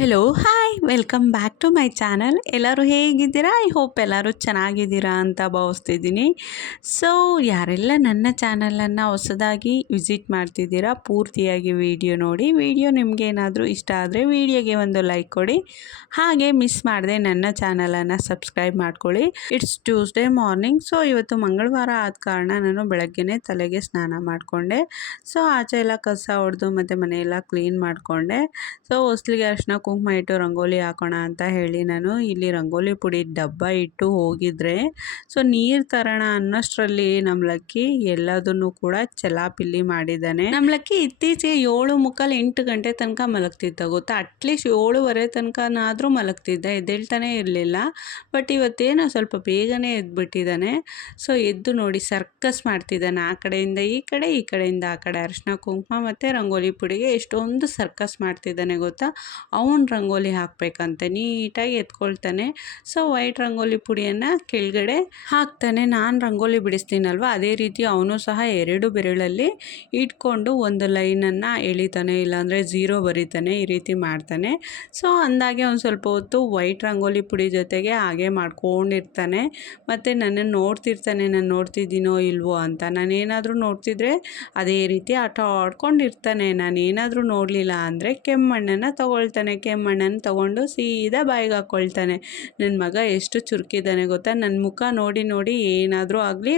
Hello hi welcome back to my channel ಎಲ್ಲರೂ ಹೇಗಿದ್ದೀರಾ? I hope ಎಲ್ಲರೂ ಚೆನ್ನಾಗಿದ್ದೀರಾ ಅಂತ ಭಾವಿಸ್ತಿದ್ದೀನಿ. ಸೊ ಯಾರೆಲ್ಲ ನನ್ನ ಚಾನಲನ್ನು ಹೊಸದಾಗಿ ವಿಸಿಟ್ ಮಾಡ್ತಿದ್ದೀರಾ, ಪೂರ್ತಿಯಾಗಿ ವಿಡಿಯೋ ನೋಡಿ. ವಿಡಿಯೋ ನಿಮಗೆ ಏನಾದರೂ ಇಷ್ಟ ಆದರೆ ವಿಡಿಯೋಗೆ ಒಂದು ಲೈಕ್ ಕೊಡಿ. ಹಾಗೆ ಮಿಸ್ ಮಾಡದೆ ನನ್ನ ಚಾನಲನ್ನು ಸಬ್ಸ್ಕ್ರೈಬ್ ಮಾಡ್ಕೊಳ್ಳಿ. ಇಟ್ಸ್ ಟ್ಯೂಸ್ಡೇ ಮಾರ್ನಿಂಗ್ ಸೊ ಇವತ್ತು ಮಂಗಳವಾರ ಆದ ಕಾರಣ ನಾನು ಬೆಳಗ್ಗೆನೇ ತಲೆಗೆ ಸ್ನಾನ ಮಾಡಿಕೊಂಡೆ. ಸೊ ಆಚೆ ಎಲ್ಲ ಕಸ ಹೊಡೆದು ಮತ್ತು ಮನೆಯೆಲ್ಲ ಕ್ಲೀನ್ ಮಾಡಿಕೊಂಡೆ. ಸೊ ಹೊಸ್ಲಿಗೆ ಅರ್ಶಿನ ಕುಂಕುಮ ಇಟ್ಟು ರಂಗೋಲಿ ಹಾಕೋಣ ಅಂತ ಹೇಳಿ ನಾನು ಇಲ್ಲಿ ರಂಗೋಲಿ ಪುಡಿ ಡಬ್ಬ ಇಟ್ಟು ಹೋಗಿದ್ರೆ, ಸೊ ನೀರು ತರೋಣ ಅನ್ನೋಷ್ಟರಲ್ಲಿ ನಮ್ಮ ಲಕ್ಕಿ ಎಲ್ಲದನ್ನು ಕೂಡ ಚಲಾಪಿಲ್ಲಿ ಮಾಡಿದ್ದಾನೆ. ನಮ್ಮ ಲಕ್ಕಿ ಇತ್ತೀಚೆಗೆ ಏಳು ಮುಕ್ಕಾಲು ಎಂಟು ಗಂಟೆ ತನಕ ಮಲಗ್ತಿದ್ದ, ಗೊತ್ತಾ? ಅಟ್ಲೀಸ್ಟ್ ಏಳುವರೆ ತನಕನಾದರೂ ಮಲಗ್ತಿದ್ದ, ಎದ್ದೇಳ್ತಾನೆ ಇರಲಿಲ್ಲ. ಬಟ್ ಇವತ್ತೇನೋ ಸ್ವಲ್ಪ ಬೇಗನೆ ಎದ್ಬಿಟ್ಟಿದ್ದಾನೆ. ಸೊ ಎದ್ದು ನೋಡಿ ಸರ್ಕಸ್ ಮಾಡ್ತಿದ್ದಾನೆ ಆ ಕಡೆಯಿಂದ ಈ ಕಡೆ, ಈ ಕಡೆಯಿಂದ ಆ ಕಡೆ ಅರಿಶಿನ ಕುಂಕುಮ ಮತ್ತು ರಂಗೋಲಿ ಪುಡಿಗೆ ಎಷ್ಟೊಂದು ಸರ್ಕಸ್ ಮಾಡ್ತಿದ್ದಾನೆ ಗೊತ್ತಾ? ಅವನು ರಂಗೋಲಿ ಹಾಕಬೇಕಂತೆ, ನೀಟಾಗಿ ಎತ್ಕೊಳ್ತಾನೆ. ಸೊ ವೈಟ್ ರಂಗೋಲಿ ಪುಡಿಯನ್ನು ಕೆಳಗಡೆ ಹಾಕ್ತಾನೆ. ನಾನು ರಂಗೋಲಿ ಬಿಡಿಸ್ತೀನಲ್ವ, ಅದೇ ರೀತಿ ಅವನು ಸಹ ಎರಡು ಬೆರಳಲ್ಲಿ ಇಟ್ಕೊಂಡು ಒಂದು ಲೈನನ್ನು ಎಳಿತಾನೆ, ಇಲ್ಲಾಂದರೆ ಝೀರೋ ಬರೀತಾನೆ, ಈ ರೀತಿ ಮಾಡ್ತಾನೆ. ಸೊ ಅಂದಾಗೆ ಒಂದು ಸ್ವಲ್ಪ ಹೊತ್ತು ವೈಟ್ ರಂಗೋಲಿ ಪುಡಿ ಜೊತೆಗೆ ಹಾಗೆ ಮಾಡ್ಕೊಂಡಿರ್ತಾನೆ. ಮತ್ತು ನನ್ನನ್ನು ನೋಡ್ತಿರ್ತಾನೆ, ನಾನು ನೋಡ್ತಿದ್ದೀನೋ ಇಲ್ವೋ ಅಂತ. ನಾನೇನಾದರೂ ನೋಡ್ತಿದ್ರೆ ಅದೇ ರೀತಿ ಆಟ ಆಡ್ಕೊಂಡಿರ್ತಾನೆ. ನಾನು ಏನಾದರೂ ನೋಡಲಿಲ್ಲ ಅಂದರೆ ಕೆಮ್ಮಣ್ಣನ್ನು ತಗೊಳ್ತಾನೆ. ಕೆಮ್ಮಣ್ಣನ್ನು ತಗೊಂಡು ಸೀದಾ ಬಾಯಿಗೆ ಹಾಕ್ಕೊಳ್ತಾನೆ. ನನ್ನ ಮಗ ಎಷ್ಟು ಚುರುಕಿದ್ದಾನೆ ಗೊತ್ತಾ? ನನ್ನ ಮುಖ ನೋಡಿ ನೋಡಿ ಏನಾದರೂ ಆಗಲಿ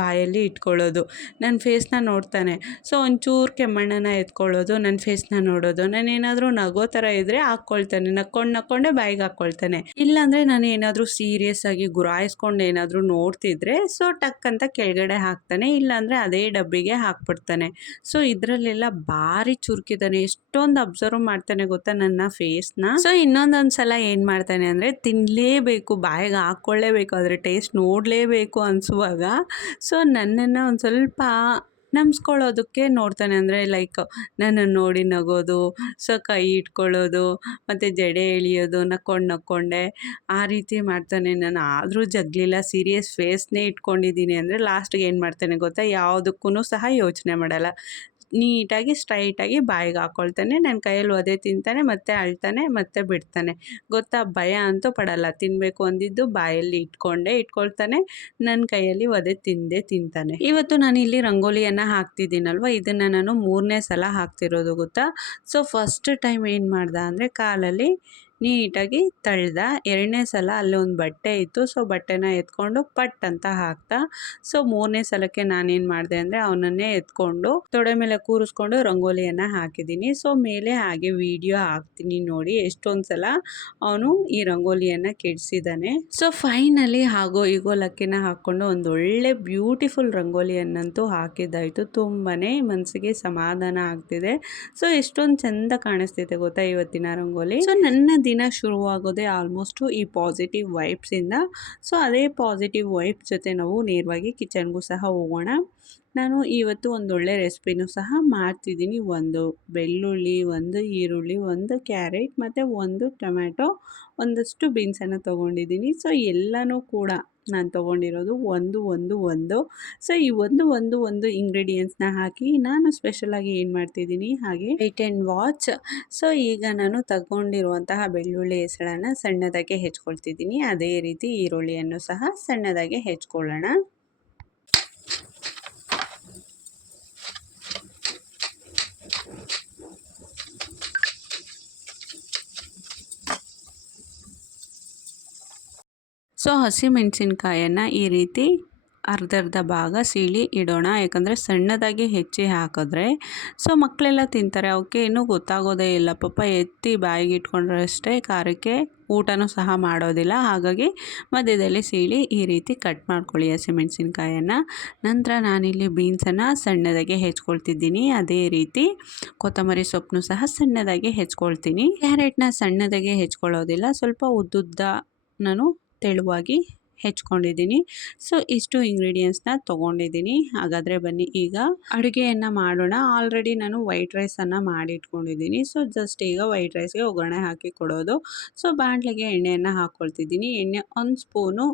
ಬಾಯಲ್ಲಿ ಇಟ್ಕೊಳ್ಳೋದು ನನ್ನ ಫೇಸ್ನ ನೋಡ್ತಾನೆ. ಸೊ ಒಂಚೂರು ಕೆಮ್ಮಣ್ಣನ ಎತ್ಕೊಳ್ಳೋದು ನನ್ನ ಫೇಸ್ನ ನೋಡೋದು. ನಾನು ಏನಾದರೂ ನಗೋ ಥರ ಇದ್ದರೆ ಹಾಕ್ಕೊಳ್ತಾನೆ, ನಕ್ಕೊಂಡು ನಕ್ಕೊಂಡೆ ಬಾಯಿಗೆ ಹಾಕ್ಕೊಳ್ತಾನೆ. ಇಲ್ಲಾಂದರೆ ನಾನು ಏನಾದರೂ ಸೀರಿಯಸ್ ಆಗಿ ಗುರಾಯಿಸ್ಕೊಂಡು ಏನಾದರೂ ನೋಡ್ತಿದ್ರೆ ಸೊ ಟಕ್ ಅಂತ ಕೆಳಗಡೆ ಹಾಕ್ತಾನೆ, ಇಲ್ಲಾಂದರೆ ಅದೇ ಡಬ್ಬಿಗೆ ಹಾಕ್ಬಿಡ್ತಾನೆ. ಸೊ ಇದರಲ್ಲೆಲ್ಲ ಭಾರಿ ಚುರುಕಿದ್ದಾನೆ ಎಷ್ಟೊಂದು ಅಬ್ಸರ್ವ್ ಮಾಡ್ತಾನೆ ಗೊತ್ತಾ ನನ್ನ ಫೇಸ್ನ ಸೊ ಇನ್ನೊಂದೊಂದು ಸಲ ಏನು ಮಾಡ್ತಾನೆ ಅಂದರೆ ತಿನ್ನಲೇಬೇಕು ಬಾಯಿಗೆ ಹಾಕ್ಕೊಳ್ಳೇಬೇಕು ಅದರ ಟೇಸ್ಟ್ ನೋಡಲೇಬೇಕು ಅನಿಸುವಾಗ ಸೊ ನನ್ನನ್ನು ಒಂದು ಸ್ವಲ್ಪ ನಂಬಿಸ್ಕೊಳ್ಳೋದಕ್ಕೆ ನೋಡ್ತಾನೆ. ಅಂದರೆ ಲೈಕ್ ನನ್ನನ್ನು ನೋಡಿ ನಗೋದು ಸೊ ಕೈ ಇಟ್ಕೊಳ್ಳೋದು, ಮತ್ತು ಜಡೆ ಎಳಿಯೋದು, ನಕ್ಕೊಂಡು ನಕ್ಕೊಂಡೆ, ಆ ರೀತಿ ಮಾಡ್ತಾನೆ ನಾನು. ಆದರೂ ಜಗ್ಲಿಲ್ಲ ಸೀರಿಯಸ್ ಫೇಸ್ನೇ ಇಟ್ಕೊಂಡಿದ್ದೀನಿ. ಅಂದರೆ ಲಾಸ್ಟಿಗೆ ಏನು ಮಾಡ್ತಾನೆ ಗೊತ್ತಾ? ಯಾವುದಕ್ಕೂ ಸಹ ಯೋಚನೆ ಮಾಡಲ್ಲ. ನೀಟಾಗಿ, ಸ್ಟ್ರೈಟಾಗಿ ಬಾಯಿಗೆ ಹಾಕ್ಕೊಳ್ತಾನೆ ನನ್ನ ಕೈಯಲ್ಲಿ ಒದೆ ತಿಂತಾನೆ, ಮತ್ತೆ ಅಳ್ತಾನೆ, ಮತ್ತೆ ಬಿಡ್ತಾನೆ. ಗೊತ್ತಾ? ಭಯ ಅಂತೂ ಪಡಲ್ಲ. ತಿನ್ನಬೇಕು ಅಂದಿದ್ದು ಬಾಯಲ್ಲಿ ಇಟ್ಕೊಂಡೇ ಇಟ್ಕೊಳ್ತಾನೆ ನನ್ನ ಕೈಯಲ್ಲಿ ಒದೆ ತಿಂದೇ ತಿಂತಾನೆ. ಇವತ್ತು ನಾನು ಇಲ್ಲಿ ರಂಗೋಲಿಯನ್ನು ಹಾಕ್ತಿದ್ದೀನಲ್ವ? ಇದನ್ನು ನಾನು ಮೂರನೇ ಸಲ ಹಾಕ್ತಿರೋದು ಗೊತ್ತಾ? ಸೊ ಫಸ್ಟ್ ಟೈಮ್ ಏನು ಮಾಡ್ದೆ ಅಂದರೆ ಕಾಲಲ್ಲಿ ನೀಟಾಗಿ ತಳ್ದ. ಎರಡನೇ ಸಲ ಅಲ್ಲಿ ಒಂದು ಬಟ್ಟೆ ಇತ್ತು. ಸೊ ಬಟ್ಟೆನ ಎತ್ಕೊಂಡು ಪಟ್ ಅಂತ ಹಾಕ್ತಾ. ಸೊ ಮೂರನೇ ಸಲಕ್ಕೆ ನಾನೇನು ಮಾಡಿದೆ ಅಂದರೆ ಅವನನ್ನೇ ಎತ್ಕೊಂಡು ತೊಡೆ ಮೇಲೆ ಕೂರಿಸ್ಕೊಂಡು ರಂಗೋಲಿಯನ್ನು ಹಾಕಿದ್ದೀನಿ. ಸೊ ಮೇಲೆ ಹಾಗೆ ವಿಡಿಯೋ ಹಾಕ್ತೀನಿ ನೋಡಿ. ಎಷ್ಟೊಂದು ಸಲ ಅವನು ಈ ರಂಗೋಲಿಯನ್ನು ಕೆಡಿಸಿದ್ದಾನೆ ಸೊ ಫೈನಲಿ ಹಾಗೋ ಈಗೋ ಲಕ್ಕಿನ ಹಾಕ್ಕೊಂಡು ಒಂದು ಒಳ್ಳೆ ಬ್ಯೂಟಿಫುಲ್ ರಂಗೋಲಿಯನ್ನಂತೂ ಹಾಕಿದ್ದಾಯಿತು. ತುಂಬಾ ಮನಸ್ಸಿಗೆ ಸಮಾಧಾನ ಆಗ್ತಿದೆ. ಸೊ ಎಷ್ಟೊಂದು ಚೆಂದ ಕಾಣಿಸ್ತಿದೆ ಗೊತ್ತಾ ಇವತ್ತಿನ ರಂಗೋಲಿ? ಸೊ ನನ್ನ ದಿನ ಶುರುವಾಗೋದೇ ಆಲ್ಮೋಸ್ಟು ಈ ಪಾಸಿಟಿವ್ ವೈಬ್ಸಿಂದ ಸೊ ಅದೇ ಪಾಸಿಟಿವ್ ವೈಬ್ಸ್ ಜೊತೆ ನಾವು ನೇರವಾಗಿ ಕಿಚನ್ಗೂ ಸಹ ಹೋಗೋಣ. ನಾನು ಇವತ್ತು ಒಂದೊಳ್ಳೆ ರೆಸಿಪಿನೂ ಸಹ ಮಾಡ್ತಿದ್ದೀನಿ. ಒಂದು ಬೆಳ್ಳುಳ್ಳಿ, ಒಂದು ಈರುಳ್ಳಿ, ಒಂದು ಕ್ಯಾರೆಟ್ ಮತ್ತು ಒಂದು ಟೊಮ್ಯಾಟೊ ಒಂದಷ್ಟು ಬೀನ್ಸನ್ನು ತೊಗೊಂಡಿದ್ದೀನಿ. ಸೊ ಎಲ್ಲನೂ ಕೂಡ ನಾನು ತೊಗೊಂಡಿರೋದು ಒಂದು ಒಂದು ಒಂದು. ಸೊ ಈ ಒಂದು ಒಂದು ಒಂದು ಇಂಗ್ರೀಡಿಯೆಂಟ್ಸ್ನ ಹಾಕಿ ನಾನು ಸ್ಪೆಷಲಾಗಿ ಏನು ಮಾಡ್ತಿದ್ದೀನಿ? ಹಾಗೆ ವೈಟ್ ಆ್ಯಂಡ್ ವಾಚ್ ಸೊ ಈಗ ನಾನು ತಗೊಂಡಿರುವಂತಹ ಬೆಳ್ಳುಳ್ಳಿ ಹೆಸಳನ್ನು ಸಣ್ಣದಾಗಿ ಹೆಚ್ಕೊಳ್ತಿದ್ದೀನಿ. ಅದೇ ರೀತಿ ಈರುಳ್ಳಿಯನ್ನು ಸಹ ಸಣ್ಣದಾಗೆ ಹೆಚ್ಕೊಳ್ಳೋಣ. ಸೊ ಹಸಿಮೆಣಸಿನ್ಕಾಯನ್ನು ಈ ರೀತಿ ಅರ್ಧ ಅರ್ಧ ಭಾಗ ಸೀಳಿ ಇಡೋಣ. ಯಾಕಂದರೆ ಸಣ್ಣದಾಗಿ ಹೆಚ್ಚಿ ಹಾಕಿದ್ರೆ ಸೊ ಮಕ್ಕಳೆಲ್ಲ ತಿಂತಾರೆ. ಅವಕ್ಕೆ ಇನ್ನೂ ಗೊತ್ತಾಗೋದೇ ಇಲ್ಲ. ಪಾಪ ಎತ್ತಿ ಬಾಯಿಗೆ ಇಟ್ಕೊಂಡ್ರೆ ಅಷ್ಟೇ ಖಾರಕ್ಕೆ ಊಟನೂ ಸಹ ಮಾಡೋದಿಲ್ಲ. ಹಾಗಾಗಿ ಮಧ್ಯದಲ್ಲಿ ಸೀಳಿ ಈ ರೀತಿ ಕಟ್ ಮಾಡ್ಕೊಳ್ಳಿ ಹಸಿಮೆಣಸಿನ್ಕಾಯನ್ನು. ನಂತರ ನಾನಿಲ್ಲಿ ಬೀನ್ಸನ್ನು ಸಣ್ಣದಾಗಿ ಹೆಚ್ಕೊಳ್ತಿದ್ದೀನಿ. ಅದೇ ರೀತಿ ಕೊತ್ತಂಬರಿ ಸೊಪ್ಪನ್ನು ಸಹ ಸಣ್ಣದಾಗಿ ಹೆಚ್ಕೊಳ್ತೀನಿ. ಕ್ಯಾರೆಟ್ನ ಸಣ್ಣದಾಗಿ ಹೆಚ್ಕೊಳ್ಳೋದಿಲ್ಲ. ಸ್ವಲ್ಪ ಉದ್ದುದ್ದ ನಾನು ತೆಳುವಾಗಿ ಹೆಚ್ಕೊಂಡಿದ್ದೀನಿ. ಸೊ, ಇಷ್ಟು ಇಂಗ್ರೀಡಿಯೆಂಟ್ಸ್ನ ತೊಗೊಂಡಿದ್ದೀನಿ. ಹಾಗಾದರೆ ಬನ್ನಿ, ಈಗ ಅಡುಗೆಯನ್ನು ಮಾಡೋಣ. ಆಲ್ರೆಡಿ ನಾನು ವೈಟ್ ರೈಸನ್ನು ಮಾಡಿಟ್ಕೊಂಡಿದ್ದೀನಿ. ಸೊ ಜಸ್ಟ್ ಈಗ ವೈಟ್ ರೈಸ್ಗೆ ಒಗ್ಗರಣೆ ಹಾಕಿ ಕೊಡೋದು. ಸೊ ಬಾಣಲೆಗೆ ಎಣ್ಣೆಯನ್ನು ಹಾಕ್ಕೊಳ್ತಿದ್ದೀನಿ ಎಣ್ಣೆ ಒಂದು ಸ್ಪೂನು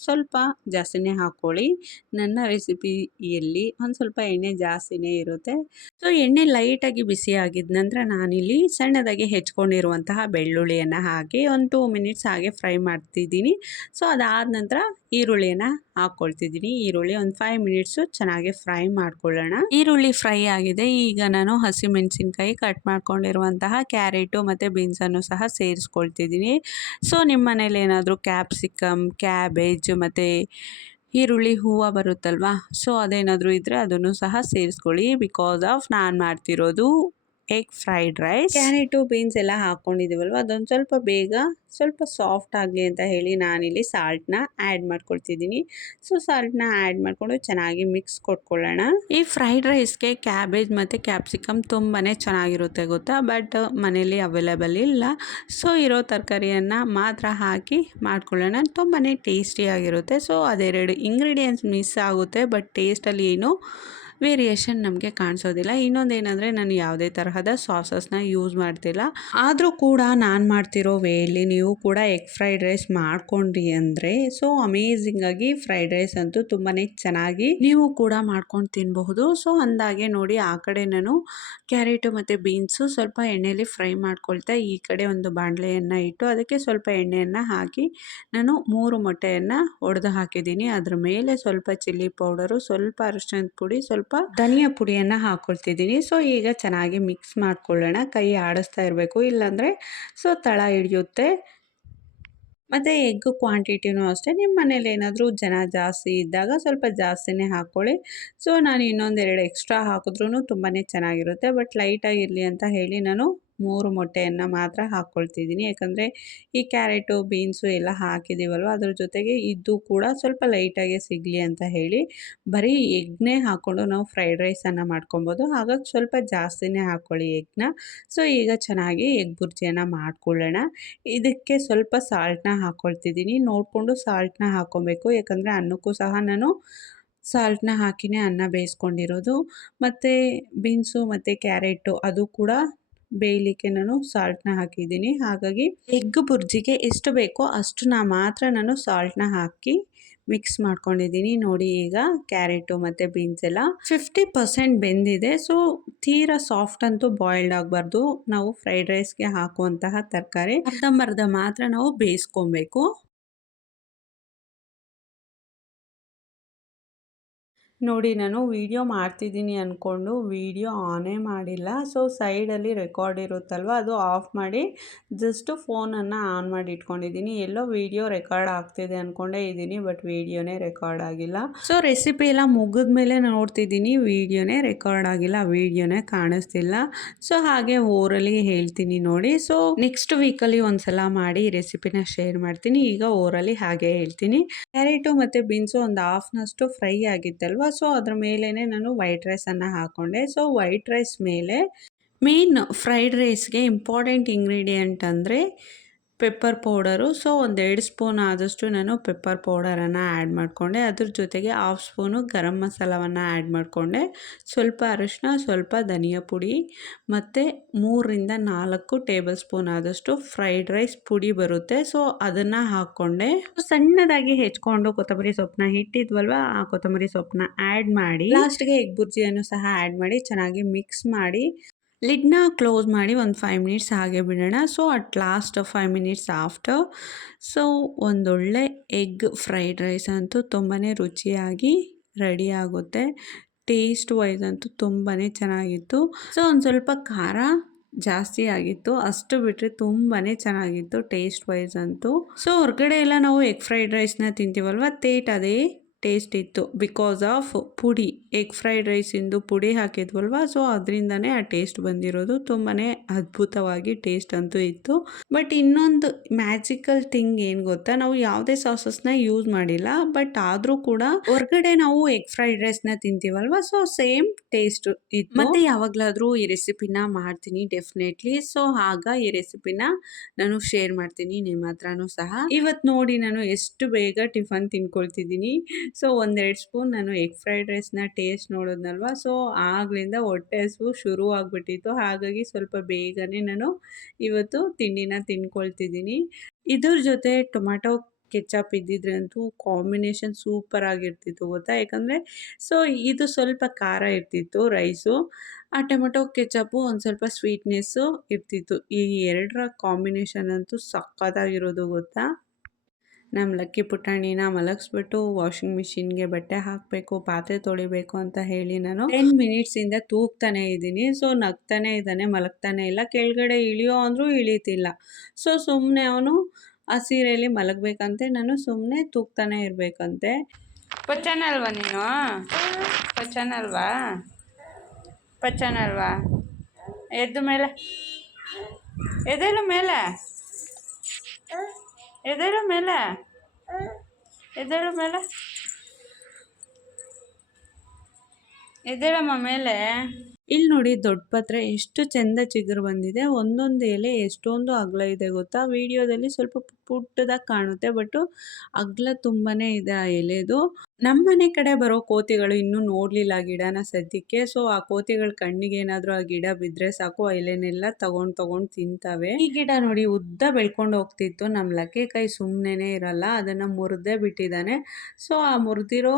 ಸ್ವಲ್ಪ ಜಾಸ್ತಿನೇ ಹಾಕ್ಕೊಳ್ಳಿ. ನನ್ನ ರೆಸಿಪಿಯಲ್ಲಿ ಒಂದು ಸ್ವಲ್ಪ ಎಣ್ಣೆ ಜಾಸ್ತಿನೇ ಇರುತ್ತೆ. ಸೊ ಎಣ್ಣೆ ಲೈಟಾಗಿ ಬಿಸಿ ಆಗಿದ ನಂತರ ನಾನಿಲ್ಲಿ ಸಣ್ಣದಾಗಿ ಹೆಚ್ಕೊಂಡಿರುವಂತಹ ಬೆಳ್ಳುಳ್ಳಿಯನ್ನು ಹಾಕಿ ಒಂದು ಟೂ ಮಿನಿಟ್ಸ್ ಹಾಗೆ ಫ್ರೈ ಮಾಡ್ತಿದ್ದೀನಿ. ಸೊ ಅದಾದ ನಂತರ ಈರುಳ್ಳಿಯನ್ನು ಹಾಕ್ಕೊಳ್ತಿದ್ದೀನಿ ಈರುಳ್ಳಿ ಒಂದು ಫೈವ್ ಮಿನಿಟ್ಸು ಚೆನ್ನಾಗಿ ಫ್ರೈ ಮಾಡ್ಕೊಳ್ಳೋಣ. ಈರುಳ್ಳಿ ಫ್ರೈ ಆಗಿದೆ. ಈಗ ನಾನು ಹಸಿಮೆಣಸಿನ್ಕಾಯಿ ಕಟ್ ಮಾಡ್ಕೊಂಡಿರುವಂತಹ ಕ್ಯಾರೆಟು ಮತ್ತು ಬೀನ್ಸನ್ನು ಸಹ ಸೇರಿಸ್ಕೊಳ್ತಿದ್ದೀನಿ. ಸೊ ನಿಮ್ಮ ಮನೇಲಿ ಏನಾದರೂ ಕ್ಯಾಪ್ಸಿಕಮ್ ಕ್ಯಾಬೇಜ್ ಮತ್ತು ಈರುಳ್ಳಿ ಹೂವು ಬರುತ್ತಲ್ವಾ? ಸೊ ಅದೇನಾದರೂ ಇದ್ದರೆ ಅದನ್ನು ಸಹ ಸೇರಿಸ್ಕೊಳ್ಳಿ. ಬಿಕಾಸ್ ಆಫ್ ನಾನು ಮಾಡ್ತಿರೋದು egg fried rice carrot beans ಎಲ್ಲ ಹಾಕ್ಕೊಂಡಿದ್ದೀವಲ್ವ ಅದೊಂದು ಸ್ವಲ್ಪ ಬೇಗ ಸ್ವಲ್ಪ ಸಾಫ್ಟ್ ಆಗಲಿ ಅಂತ ಹೇಳಿ ನಾನಿಲ್ಲಿ ಸಾಲ್ಟ್ನ ಆ್ಯಡ್ ಮಾಡ್ಕೊಳ್ತಿದ್ದೀನಿ. ಸೊ ಸಾಲ್ಟ್ನ ಆ್ಯಡ್ ಮಾಡಿಕೊಂಡು ಚೆನ್ನಾಗಿ ಮಿಕ್ಸ್ ಕೊಟ್ಕೊಳ್ಳೋಣ. ಈ ಫ್ರೈಡ್ ರೈಸ್ಗೆ ಕ್ಯಾಬೇಜ್ ಮತ್ತು ಕ್ಯಾಪ್ಸಿಕಮ್ ತುಂಬಾ ಚೆನ್ನಾಗಿರುತ್ತೆ ಗೊತ್ತಾ? ಬಟ್ ಮನೇಲಿ ಅವೈಲೇಬಲ್ ಇಲ್ಲ. ಸೊ ಇರೋ ತರಕಾರಿಯನ್ನು ಮಾತ್ರ ಹಾಕಿ ಮಾಡ್ಕೊಳ್ಳೋಣ. ತುಂಬಾ ಟೇಸ್ಟಿಯಾಗಿರುತ್ತೆ ಸೊ ಅದೆರಡು ಇಂಗ್ರೀಡಿಯೆಂಟ್ಸ್ ಮಿಸ್ ಆಗುತ್ತೆ ಬಟ್ ಟೇಸ್ಟಲ್ಲಿ ಏನು ವೇರಿಯೇಷನ್ ನಮಗೆ ಕಾಣಿಸೋದಿಲ್ಲ. ಇನ್ನೊಂದು ಏನಂದರೆ ನಾನು ಯಾವುದೇ ತರಹದ ಸಾಸಸ್ನ ಯೂಸ್ ಮಾಡ್ತಿಲ್ಲ. ಆದರೂ ಕೂಡ ನಾನು ಮಾಡ್ತಿರೋ ವೇಯಲ್ಲಿ ನೀವು ಕೂಡ ಎಗ್ ಫ್ರೈಡ್ ರೈಸ್ ಮಾಡ್ಕೊಂಡ್ರಿ ಅಂದರೆ ಸೊ ಅಮೇಝಿಂಗಾಗಿ ಫ್ರೈಡ್ ರೈಸ್ ಅಂತೂ ತುಂಬಾ ಚೆನ್ನಾಗಿ ನೀವು ಕೂಡ ಮಾಡ್ಕೊಂಡು ತಿನ್ನಬಹುದು ಸೊ ಅಂದಾಗೆ ನೋಡಿ ಆ ಕಡೆ ನಾನು ಕ್ಯಾರೆಟು ಮತ್ತು ಬೀನ್ಸು ಸ್ವಲ್ಪ ಎಣ್ಣೆಯಲ್ಲಿ ಫ್ರೈ ಮಾಡ್ಕೊಳ್ತಾ ಈ ಕಡೆ ಒಂದು ಬಾಣಲೆಯನ್ನು ಇಟ್ಟು ಅದಕ್ಕೆ ಸ್ವಲ್ಪ ಎಣ್ಣೆಯನ್ನು ಹಾಕಿ ನಾನು ಮೂರು ಮೊಟ್ಟೆಯನ್ನು ಒಡೆದು ಹಾಕಿದ್ದೀನಿ. ಅದ್ರ ಮೇಲೆ ಸ್ವಲ್ಪ ಚಿಲ್ಲಿ ಪೌಡರು, ಸ್ವಲ್ಪ ಅರಿಶಿನ ಪುಡಿ, ಸ್ವಲ್ಪ ಧನಿಯಾ ಪುಡಿಯನ್ನು ಹಾಕ್ಕೊಳ್ತಿದ್ದೀನಿ ಸೊ ಈಗ ಚೆನ್ನಾಗಿ ಮಿಕ್ಸ್ ಮಾಡ್ಕೊಳ್ಳೋಣ. ಕೈ ಆಡಿಸ್ತಾ ಇರಬೇಕು. ಇಲ್ಲಾಂದರೆ ಸೊ ತಳ ಹಿಡಿಯುತ್ತೆ. ಮತ್ತು ಎಗ್ ಕ್ವಾಂಟಿಟಿನೂ ಅಷ್ಟೇ. ನಿಮ್ಮ ಮನೇಲಿ ಏನಾದರೂ ಜನ ಜಾಸ್ತಿ ಇದ್ದಾಗ ಸ್ವಲ್ಪ ಜಾಸ್ತಿನೇ ಹಾಕ್ಕೊಳ್ಳಿ ಸೊ ನಾನು ಇನ್ನೊಂದೆರಡು ಎಕ್ಸ್ಟ್ರಾ ಹಾಕಿದ್ರೂ ತುಂಬಾ ಚೆನ್ನಾಗಿರುತ್ತೆ. ಬಟ್ ಲೈಟಾಗಿರಲಿ ಅಂತ ಹೇಳಿ ನಾನು ಮೂರು ಮೊಟ್ಟೆಯನ್ನು ಮಾತ್ರ ಹಾಕ್ಕೊಳ್ತಿದ್ದೀನಿ. ಯಾಕಂದರೆ ಈ ಕ್ಯಾರೆಟು, ಬೀನ್ಸು ಎಲ್ಲ ಹಾಕಿದ್ದೀವಲ್ವ ಅದ್ರ ಜೊತೆಗೆ ಇದು ಕೂಡ ಸ್ವಲ್ಪ ಲೈಟಾಗಿ ಸಿಗಲಿ ಅಂತ ಹೇಳಿ ಬರೀ ಎಗ್ನೇ ಹಾಕ್ಕೊಂಡು ನಾವು ಫ್ರೈಡ್ ರೈಸನ್ನು ಮಾಡ್ಕೊಬೋದು. ಹಾಗಾಗಿ ಸ್ವಲ್ಪ ಜಾಸ್ತಿನೇ ಹಾಕ್ಕೊಳ್ಳಿ ಎಗ್ನ ಸೊ, ಈಗ ಚೆನ್ನಾಗಿ ಎಗ್ ಬುರ್ಜಿಯನ್ನು ಮಾಡ್ಕೊಳ್ಳೋಣ. ಇದಕ್ಕೆ ಸ್ವಲ್ಪ ಸಾಲ್ಟ್ನ ಹಾಕ್ಕೊಳ್ತಿದ್ದೀನಿ. ನೋಡಿಕೊಂಡು ಸಾಲ್ಟ್ನ ಹಾಕ್ಕೊಬೇಕು. ಯಾಕಂದರೆ ಅನ್ನಕ್ಕೂ ಸಹ ನಾನು ಸಾಲ್ಟ್ನ ಹಾಕಿನೇ ಅನ್ನ ಬೇಯಿಸ್ಕೊಂಡಿರೋದು. ಮತ್ತು ಬೀನ್ಸು ಮತ್ತು ಕ್ಯಾರೆಟು ಅದು ಕೂಡ ಬೇಯಲಿಕ್ಕೆ ನಾನು ಸಾಲ್ಟ್ನ ಹಾಕಿದ್ದೀನಿ. ಹಾಗಾಗಿ ಎಗ್ ಬುರ್ಜಿಗೆ ಎಷ್ಟು ಬೇಕೋ ಅಷ್ಟನ್ನ ಮಾತ್ರ ನಾನು ಸಾಲ್ಟ್ನ ಹಾಕಿ ಮಿಕ್ಸ್ ಮಾಡ್ಕೊಂಡಿದ್ದೀನಿ. ನೋಡಿ ಈಗ ಕ್ಯಾರೆಟು ಮತ್ತು ಬೀನ್ಸ್ ಎಲ್ಲ ಫಿಫ್ಟಿ ಪರ್ಸೆಂಟ್ ಬೆಂದಿದೆ. ಸೊ ತೀರಾ ಸಾಫ್ಟ್ ಅಂತೂ ಬಾಯ್ಲ್ಡ್ ಆಗಬಾರ್ದು. ನಾವು ಫ್ರೈಡ್ ರೈಸ್ಗೆ ಹಾಕುವಂತಹ ತರಕಾರಿ ಅರ್ಧಂಬರ್ಧ ಮಾತ್ರ ನಾವು ಬೇಯಿಸ್ಕೊಬೇಕು. ನೋಡಿ, ನಾನು ವೀಡಿಯೋ ಮಾಡ್ತಿದ್ದೀನಿ ಅಂದ್ಕೊಂಡು ವೀಡಿಯೋ ಆನೇ ಮಾಡಿಲ್ಲ. ಸೊ, ಸೈಡಲ್ಲಿ ರೆಕಾರ್ಡ್ ಇರುತ್ತಲ್ವ, ಅದು ಆಫ್ ಮಾಡಿ ಜಸ್ಟ್ ಫೋನನ್ನು ಆನ್ ಮಾಡಿ ಇಟ್ಕೊಂಡಿದ್ದೀನಿ. ಎಲ್ಲೋ ವೀಡಿಯೋ ರೆಕಾರ್ಡ್ ಆಗ್ತಿದೆ ಅಂದ್ಕೊಂಡೇ ಇದ್ದೀನಿ, ಬಟ್ ವೀಡಿಯೋನೇ ರೆಕಾರ್ಡ್ ಆಗಿಲ್ಲ. ಸೊ, ರೆಸಿಪಿ ಎಲ್ಲ ಮುಗಿದ ಮೇಲೆ ನೋಡ್ತಿದ್ದೀನಿ, ವೀಡಿಯೋನೇ ರೆಕಾರ್ಡ್ ಆಗಿಲ್ಲ, ವೀಡಿಯೋನೇ ಕಾಣಿಸ್ತಿಲ್ಲ. ಸೊ, ಹಾಗೆ ಓರಲ್ಲಿ ಹೇಳ್ತೀನಿ ನೋಡಿ. ಸೊ, ನೆಕ್ಸ್ಟ್ ವೀಕಲ್ಲಿ ಒಂದ್ಸಲ ಮಾಡಿ ರೆಸಿಪಿನ ಶೇರ್ ಮಾಡ್ತೀನಿ. ಈಗ ಓರಲ್ಲಿ ಹಾಗೆ ಹೇಳ್ತೀನಿ. ಕ್ಯಾರೆಟು ಮತ್ತು ಬೀನ್ಸು ಒಂದು ಹಾಫ್ನಷ್ಟು ಫ್ರೈ ಆಗಿತ್ತಲ್ವ ಸೊ ಅದ್ರ ಮೇಲೇ ನಾನು ವೈಟ್ ರೈಸನ್ನು ಹಾಕ್ಕೊಂಡೆ ಸೊ ವೈಟ್ ರೈಸ್ ಮೇಲೆ ಮೇನ್ ಫ್ರೈಡ್ ರೈಸ್ಗೆ ಇಂಪಾರ್ಟೆಂಟ್ ಇಂಗ್ರೀಡಿಯೆಂಟ್ ಅಂದರೆ ಪೆಪ್ಪರ್ ಪೌಡರು ಸೊ ಒಂದೆರಡು ಸ್ಪೂನ್ ಆದಷ್ಟು ನಾನು ಪೆಪ್ಪರ್ ಪೌಡರನ್ನು ಆ್ಯಡ್ ಮಾಡಿಕೊಂಡೆ. ಅದ್ರ ಜೊತೆಗೆ ಹಾಫ್ ಸ್ಪೂನು ಗರಂ ಮಸಾಲವನ್ನು ಆ್ಯಡ್ ಮಾಡಿಕೊಂಡೆ. ಸ್ವಲ್ಪ ಅರಿಶಿನ ಸ್ವಲ್ಪ ಧನಿಯಾ ಪುಡಿ ಮತ್ತು ಮೂರರಿಂದ ನಾಲ್ಕು ಟೇಬಲ್ ಸ್ಪೂನ್ ಆದಷ್ಟು ಫ್ರೈಡ್ ರೈಸ್ ಪುಡಿ ಬರುತ್ತೆ. ಸೊ ಅದನ್ನು ಹಾಕ್ಕೊಂಡೆ ಸಣ್ಣದಾಗಿ ಹೆಚ್ಕೊಂಡು ಕೊತ್ತಂಬರಿ ಸೊಪ್ಪನ್ನ ಇಟ್ಟಿದ್ವಲ್ವ ಆ ಕೊತ್ತಂಬರಿ ಸೊಪ್ಪನ್ನ ಆ್ಯಡ್ ಮಾಡಿ ಲಾಸ್ಟ್ಗೆ ಎಗ್ ಬುರ್ಜಿಯನ್ನು ಸಹ ಆ್ಯಡ್ ಮಾಡಿ, ಚೆನ್ನಾಗಿ ಮಿಕ್ಸ್ ಮಾಡಿ. ಲಿಡ್ನ ಕ್ಲೋಸ್ ಮಾಡಿ ಒಂದು ಫೈವ್ ಮಿನಿಟ್ಸ್ ಹಾಗೆ ಬಿಡೋಣ. So, at last five minutes after, so, ಒಂದೊಳ್ಳೆ ಎಗ್ ಫ್ರೈಡ್ ರೈಸ್ ಅಂತೂ ತುಂಬಾ ರುಚಿಯಾಗಿ ರೆಡಿ ಆಗುತ್ತೆ. ಟೇಸ್ಟ್ ವೈಸ್ ಅಂತೂ ತುಂಬಾ ಚೆನ್ನಾಗಿತ್ತು. ಸೊ, ಒಂದು ಸ್ವಲ್ಪ ಖಾರ ಜಾಸ್ತಿ ಆಗಿತ್ತು. ಅಷ್ಟು ಬಿಟ್ಟರೆ ತುಂಬಾ ಚೆನ್ನಾಗಿತ್ತು ಟೇಸ್ಟ್ ವೈಸ್ ಅಂತೂ. ಸೊ, ಹೊರಗಡೆ ಎಲ್ಲ ನಾವು ಎಗ್ ಫ್ರೈಡ್ ರೈಸ್ನ ತಿಂತೀವಲ್ವ? ತೇಟ್ ಅದೇ ಟೇಸ್ಟ್ ಇತ್ತು. ಬಿಕಾಸ್ ಆಫ್ ಪುಡಿ ಎಗ್ ಫ್ರೈಡ್ ರೈಸಿಂದು ಪುಡಿ ಹಾಕಿದ್ವಲ್ವಾ? ಸೊ ಅದರಿಂದನೇ ಆ ಟೇಸ್ಟ್ ಬಂದಿರೋದು. ತುಂಬಾ ಅದ್ಭುತವಾಗಿ ಟೇಸ್ಟ್ ಅಂತೂ ಇತ್ತು. ಬಟ್ ಇನ್ನೊಂದು ಮ್ಯಾಜಿಕಲ್ ಥಿಂಗ್ ಏನು ಗೊತ್ತಾ? ನಾವು ಯಾವುದೇ ಸಾಸಸ್ನ ಯೂಸ್ ಮಾಡಿಲ್ಲ. ಬಟ್ ಆದರೂ ಕೂಡ ಹೊರಗಡೆ ನಾವು ಎಗ್ ಫ್ರೈಡ್ ರೈಸ್ನ ತಿಂತೀವಲ್ವಾ? ಸೊ ಸೇಮ್ ಟೇಸ್ಟ್ ಇತ್ತು. ಮತ್ತೆ ಯಾವಾಗಲಾದರೂ ಈ ರೆಸಿಪಿನ ಮಾಡ್ತೀನಿ ಡೆಫಿನೆಟ್ಲಿ ಸೊ ಆಗ ಈ ರೆಸಿಪಿನ ನಾನು ಶೇರ್ ಮಾಡ್ತೀನಿ ನಿಮ್ಮ ಹತ್ರನೂ ಸಹ. ಇವತ್ತು ನೋಡಿ ನಾನು ಎಷ್ಟು ಬೇಗ ಟಿಫನ್ ತಿನ್ಕೊಳ್ತಿದ್ದೀನಿ. ಸೊ ಒಂದೆರಡು ಸ್ಪೂನ್ ನಾನು ಎಗ್ ಫ್ರೈಡ್ ರೈಸ್ನ ಟೇಸ್ಟ್ ನೋಡೋದ್ನಲ್ವ? ಸೊ ಆಗಲಿಂದ ಹೊಟ್ಟೆ ಹಸಿವು ಶುರು ಆಗಿಬಿಟ್ಟಿತ್ತು. ಹಾಗಾಗಿ ಸ್ವಲ್ಪ ಬೇಗನೆ ನಾನು ಇವತ್ತು ತಿಂಡಿನ ತಿನ್ಕೊಳ್ತಿದ್ದೀನಿ. ಇದ್ರ ಜೊತೆ ಟೊಮ್ಯಾಟೊ ಕೆಚಪ್ ಇದ್ದಿದ್ರೆ ಅಂತೂ ಕಾಂಬಿನೇಷನ್ ಸೂಪರ್ ಆಗಿರ್ತಿತ್ತು ಗೊತ್ತಾ? ಯಾಕಂದರೆ ಸೊ ಇದು ಸ್ವಲ್ಪ ಖಾರ ಇರ್ತಿತ್ತು ರೈಸು. ಆ ಟೊಮೆಟೊ ಕೆಚಪ್ಪು ಒಂದು ಸ್ವಲ್ಪ ಸ್ವೀಟ್ನೆಸ್ಸು ಇರ್ತಿತ್ತು. ಈ ಎರಡರ ಕಾಂಬಿನೇಷನ್ ಅಂತೂ ಸಖತ್ತಾಗಿರೋದು ಗೊತ್ತಾ? ನಮ್ಮ ಲಕ್ಕಿ ಪುಟಾಣಿನ ಮಲಗಿಸ್ಬಿಟ್ಟು ವಾಷಿಂಗ್ ಮಿಷಿನ್ಗೆ ಬಟ್ಟೆ ಹಾಕಬೇಕು, ಪಾತ್ರೆ ತೊಳಿಬೇಕು ಅಂತ ಹೇಳಿ ನಾನು ಟೆನ್ ಮಿನಿಟ್ಸಿಂದ ತೂಗ್ತಾನೆ ಇದ್ದೀನಿ. ಸೊ ನಗ್ತಾನೆ ಇದ್ದಾನೆ, ಮಲಗ್ತಾನೆ ಇಲ್ಲ. ಕೆಳಗಡೆ ಇಳಿಯೋ ಅಂದರೂ ಇಳೀತಿಲ್ಲ. ಸೊ ಸುಮ್ಮನೆ ಅವನು ಆ ಸೀರೆಯಲ್ಲಿ ಮಲಗಬೇಕಂತೆ. ನಾನು ಸುಮ್ಮನೆ ತೂಗ್ತಾನೆ ಇರಬೇಕಂತೆ. ಪಚ್ಚನಲ್ವಾ ನೀನು? ಪಚ್ಚನಲ್ವಾ ಪಚ್ಚನಲ್ವಾ ಎದ್ದು ಮೇಲೆ. ಎದೇನು ಮೇಲೆ. ಎದ್ದೇಳು ಮೇಲೆ? ಎದೇಳು ಮೇಲೆ? ಎದೇಳಮ್ಮ ಮೇಲೆ? ಇಲ್ಲಿ ನೋಡಿ ದೊಡ್ಡ ಪತ್ರೆ, ಎಷ್ಟು ಚೆಂದ ಚಿಗುರು ಬಂದಿದೆ. ಒಂದೊಂದು ಎಲೆ ಎಷ್ಟೊಂದು ಅಗಲ ಇದೆ ಗೊತ್ತಾ? ವಿಡಿಯೋದಲ್ಲಿ ಸ್ವಲ್ಪ ಪುಟ್ಟದಾಗಿ ಕಾಣುತ್ತೆ ಬಟ್ಟು ಅಗಲ ತುಂಬಾನೇ ಇದೆ ಆ ಎಲೆದು. ನಮ್ಮ ಮನೆ ಕಡೆ ಬರೋ ಕೋತಿಗಳು ಇನ್ನೂ ನೋಡಲಿಲ್ಲ ಗಿಡನ ಸದ್ಯಕ್ಕೆ ಸೊ ಆ ಕೋತಿಗಳ ಕಣ್ಣಿಗೆ ಏನಾದರೂ ಆ ಗಿಡ ಬಿದ್ರೆ ಸಾಕು, ಆ ಎಲೆನೆಲ್ಲ ತಗೊಂಡ್ ತಗೊಂಡು ತಿಂತಾವೆ. ಈ ಗಿಡ ನೋಡಿ ಉದ್ದ ಬೆಳ್ಕೊಂಡು ಹೋಗ್ತಿತ್ತು ನಮ್ಮ ಲಕ್ಕೆ ಕೈ ಸುಮ್ಮನೆ ಇರಲ್ಲ, ಅದನ್ನ ಮುರಿದೇ ಬಿಟ್ಟಿದ್ದಾನೆ ಸೊ ಆ ಮುರಿದಿರೋ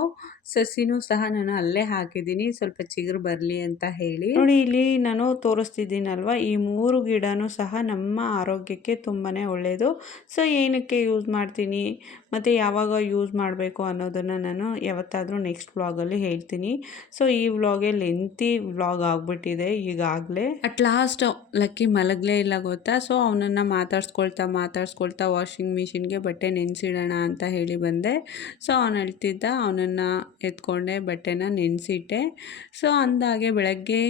ಸಸಿನೂ ಸಹ ನಾನು ಅಲ್ಲೇ ಹಾಕಿದ್ದೀನಿ, ಸ್ವಲ್ಪ ಚಿಗುರು ಬರಲಿ ಅಂತ ಹೇಳಿ. ನೋಡಿ ಇಲ್ಲಿ ನಾನು ತೋರಿಸ್ತಿದ್ದೀನಲ್ವಾ, ಈ ಮೂರು ಗಿಡನೂ ಸಹ ನಮ್ಮ ಆರೋಗ್ಯಕ್ಕೆ ತುಂಬಾನೇ ಒಳ್ಳೆಯದು ಸೊ ಏನಕ್ಕೆ ಯೂಸ್ ಮಾಡ್ತೀನಿ, ಮತ್ತು ಯಾವಾಗ ಯೂಸ್ ಮಾಡಬೇಕು ಅನ್ನೋದನ್ನು ನಾನು ಯಾವತ್ತಾದರೂ ನೆಕ್ಸ್ಟ್ ವ್ಲಾಗಲ್ಲಿ ಹೇಳ್ತೀನಿ. ಸೊ, ಈ ವ್ಲಾಗೆ ಲೆಂತಿ ವ್ಲಾಗ್ ಆಗಿಬಿಟ್ಟಿದೆ ಈಗಾಗಲೇ. ಅಟ್ ಲಾಸ್ಟ್ ಲಕ್ಕಿ ಮಲಗಲೇ ಇಲ್ಲ ಗೊತ್ತಾ? ಸೊ ಅವನನ್ನು ಮಾತಾಡ್ಸ್ಕೊಳ್ತಾ ಮಾತಾಡ್ಸ್ಕೊಳ್ತಾ ವಾಷಿಂಗ್ ಮಿಷಿನ್ಗೆ ಬಟ್ಟೆ ನೆನೆಸಿಡೋಣ ಅಂತ ಹೇಳಿ ಬಂದೆ. ಸೊ ಅವನು ಅಳ್ತಿದ್ದ ಅವನನ್ನು ಎತ್ಕೊಂಡೆ, ಬಟ್ಟೆನ ನೆನೆಸಿಟ್ಟೆ. ಸೊ ಅಂದಾಗೆ ಬೆಳಗ್ಗೆ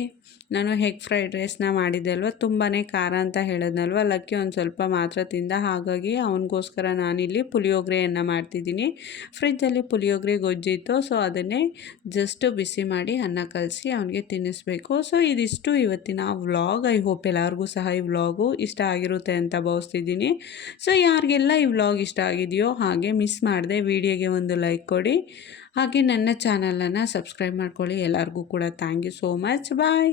ನಾನು ಹೆಗ್ ಫ್ರೈಡ್ ರೈಸ್ನ ಮಾಡಿದ್ದೆ ಅಲ್ವ? ತುಂಬಾ ಖಾರ ಅಂತ ಹೇಳಿದ್ನಲ್ವ? ಲಕ್ಕಿ ಒಂದು ಸ್ವಲ್ಪ ಮಾತ್ರ ತಿಂದ ಹಾಗಾಗಿ ಅವನಿಗೋಸ್ಕರ ನಾನಿಲ್ಲಿ ಪುಳಿಯೋಗ್ರೆಯನ್ನು ಮಾಡ್ತಿದ್ದೀನಿ. ಫ್ರಿಜ್ಜಲ್ಲಿ ಪುಳಿಯೋಗರೆ ಗೊಜ್ಜಿತ್ತು ಸೊ ಅದನ್ನೇ ಜಸ್ಟ್ ಬಿಸಿ ಮಾಡಿ ಅನ್ನ ಕಲಸಿ ಅವನಿಗೆ ತಿನ್ನಿಸ್ಬೇಕು. ಸೊ ಇದಿಷ್ಟು ಇವತ್ತಿನ ವ್ಲಾಗ್ ಐ ಹೋಪ್ ಎಲ್ಲರಿಗೂ ಸಹ ಈ ವ್ಲಾಗು ಇಷ್ಟ ಆಗಿರುತ್ತೆ ಅಂತ ಭಾವಿಸ್ತಿದ್ದೀನಿ. ಸೊ ಯಾರಿಗೆಲ್ಲ ಈ ವ್ಲಾಗ್ ಇಷ್ಟ ಆಗಿದೆಯೋ ಹಾಗೆ ಮಿಸ್ ಮಾಡಿದೆ ವಿಡಿಯೋಗೆ ಒಂದು ಲೈಕ್ ಕೊಡಿ. ಹಾಗೆ ನನ್ನ ಚಾನಲನ್ನು ಸಬ್ಸ್ಕ್ರೈಬ್ ಮಾಡ್ಕೊಳ್ಳಿ. ಎಲ್ಲರಿಗೂ ಕೂಡ thank you so much bye